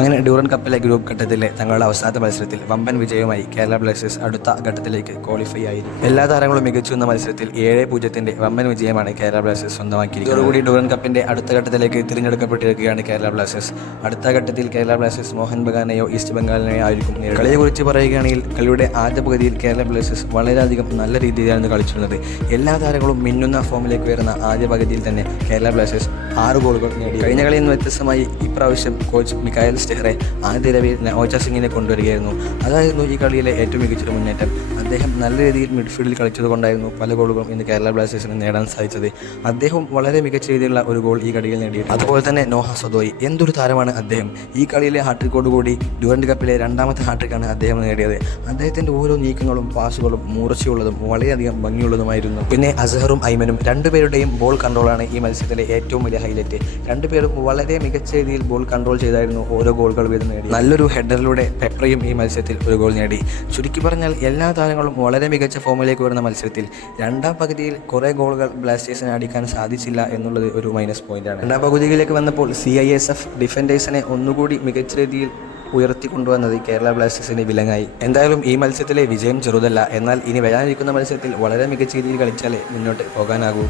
അങ്ങനെ Durand കപ്പിലെ group ഘട്ടത്തിലെ തങ്ങളുടെ അവസാനത്തെ മത്സരത്തിൽ വമ്പൻ വിജയവുമായി കേരള ബ്ലാസ്റ്റേഴ്സ് അടുത്ത ഘട്ടത്തിലേക്ക് ക്വാളിഫൈ ആയിരുന്നു. എല്ലാ താരങ്ങളും മികച്ചു എന്ന മത്സരത്തിൽ 7-0 വമ്പൻ വിജയമാണ് കേരള ബ്ലാസ്റ്റേഴ്സ് സ്വന്തമാക്കിയിരിക്കുന്നത്. ഇതോടുകൂടി ഡ്യൂറൻ കപ്പിന്റെ അടുത്ത ഘട്ടത്തിലേക്ക് തിരഞ്ഞെടുക്കപ്പെട്ടിരിക്കുകയാണ് കേരള ബ്ലാസ്റ്റേഴ്സ്. അടുത്ത ഘട്ടത്തിൽ കേരള ബ്ലാസ്റ്റേഴ്സ് മോഹൻ ബഗാനെയോ ഈസ്റ്റ് ബംഗാളിനെയോ ആയിരിക്കും നേരിടുക. കളിയെക്കുറിച്ച് പറയുകയാണെങ്കിൽ കളിയുടെ ആദ്യ പകുതിയിൽ കേരള ബ്ലാസ്റ്റേഴ്സ് വളരെയധികം നല്ല രീതിയിലാണ് കളിച്ചിരുന്നത്. എല്ലാ താരങ്ങളും മിന്നുന്ന ഫോമിലേക്ക് വരുന്ന ആദ്യ പകുതിയിൽ തന്നെ കേരള ബ്ലാസ്റ്റേഴ്സ് 6 ഗോളുകൾ നേടി. കഴിഞ്ഞ കളിയിൽ നിന്ന് വ്യത്യസ്തമായി ഇപ്രാവശ്യം കോച്ച് മിക്കായൽ സ്റ്റെഹ്റെ ആദ്യ നിരയിൽ നവോച്ച സിംഗിനെ കൊണ്ടുവരികയായിരുന്നു. അതായിരുന്നു ഈ കളിയിലെ ഏറ്റവും മികച്ചൊരു മുന്നേറ്റം. അദ്ദേഹം നല്ല രീതിയിൽ മിഡ്ഫീൽഡിൽ കളിച്ചതുകൊണ്ടായിരുന്നു പല ഗോളുകളും ഇന്ന് കേരള ബ്ലാസ്റ്റേഴ്സിന് നേടാൻ സാധിച്ചത്. അദ്ദേഹം വളരെ മികച്ച രീതിയിലുള്ള ഒരു ഗോൾ ഈ കളിയിൽ നേടിയിരുന്നു. അതുപോലെ തന്നെ നോഹ സദോയി, എന്തൊരു താരമാണ് അദ്ദേഹം! ഈ കളിയിലെ ഹാട്രിക്കോടുകൂടി ഡ്യൂറന്റ് കപ്പിലെ രണ്ടാമത്തെ ഹാട്രിക്കാണ് അദ്ദേഹം നേടിയത്. അദ്ദേഹത്തിൻ്റെ ഓരോ നീക്കങ്ങളും പാസുകളും മൂർച്ചയുള്ളതും വളരെയധികം ഭംഗിയുള്ളതുമായിരുന്നു. പിന്നെ അസഹറും ഐമനും രണ്ടുപേരുടെയും ബോൾ കൺട്രോളാണ് ഈ മത്സരത്തിലെ ഏറ്റവും വലിയ ഹൈലൈറ്റ്. രണ്ടുപേരും വളരെ മികച്ച രീതിയിൽ ബോൾ കൺട്രോൾ ചെയ്തായിരുന്നു ഓരോ ഗോളുകൾ വീതം നേടി. നല്ലൊരു ഹെഡറിലൂടെ പെപ്രയും ഈ മത്സരത്തിൽ ഒരു ഗോൾ നേടി. ചുരുക്കി പറഞ്ഞാൽ എല്ലാ താരങ്ങളും വളരെ മികച്ച ഫോമിലേക്ക് വരുന്ന മത്സരത്തിൽ രണ്ടാം പകുതിയിൽ കുറേ ഗോളുകൾ ബ്ലാസ്റ്റേഴ്സിന് അടിക്കാൻ സാധിച്ചില്ല എന്നുള്ളത് ഒരു മൈനസ് പോയിന്റാണ്. രണ്ടാം പകുതിയിലേക്ക് വന്നപ്പോൾ CISF ഡിഫൻഡേഴ്സിനെ ഒന്നുകൂടി മികച്ച രീതിയിൽ ഉയർത്തിക്കൊണ്ടുവന്നത് കേരള ബ്ലാസ്റ്റേഴ്സിന് വിലങ്ങായി. എന്തായാലും ഈ മത്സരത്തിലെ വിജയം ചെറുതല്ല. എന്നാൽ ഇനി വരാനിരിക്കുന്ന മത്സരത്തിൽ വളരെ മികച്ച രീതിയിൽ കളിച്ചാലേ മുന്നോട്ട് പോകാനാകൂ.